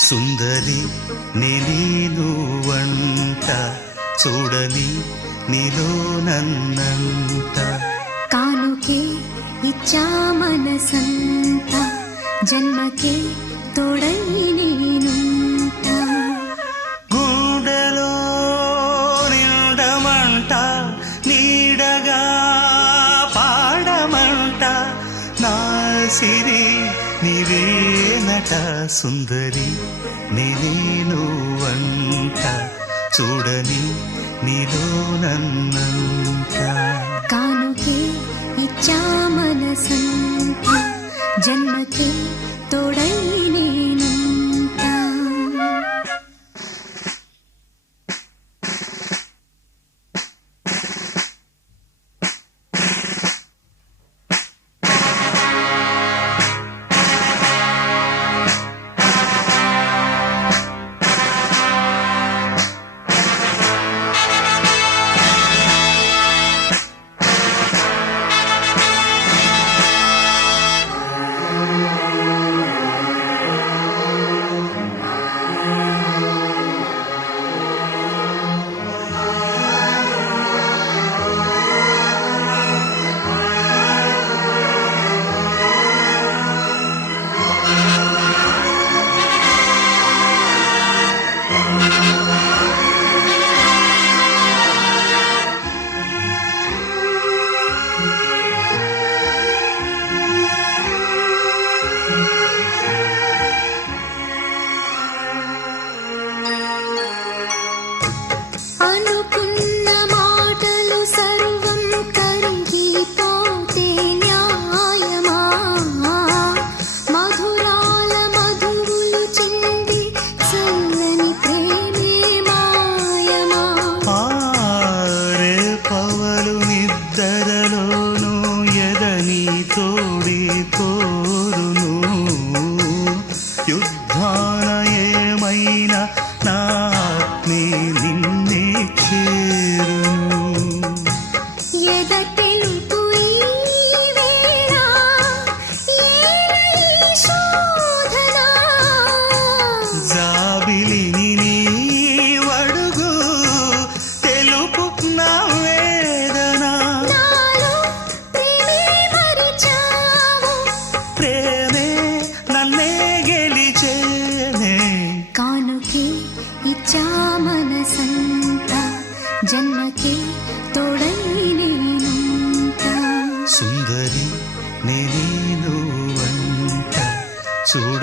సుందరి నేను వంట చూడని నీలో నన్నంత కానుకే ఇచ్చా మనసంత జన్మకే తోడై నేనుంటా గుండెలో నిండమంట నీడగా పాడమంట నా సిరి నీవేనట సుందరి నేను వంట చూడని నీలో నన్నంత కానుకే ఇచ్చా మనసంత జన్మకే తోడై నేనుంటా అనుకున్న మాటలు సర్వం కరిగిపోతే న్యాయమా మధురాల మధువులు చెంది చల్లని ప్రేమే మాయమా ఆరే పవలు నిద్దరలోను ఎదని తోడి కోరును యుద్ధాన ఏమైనా నా ఆత్మే నిన్నే చేరును ఎద తెలుపు ఈ వేళ ఏల ఈ శోధన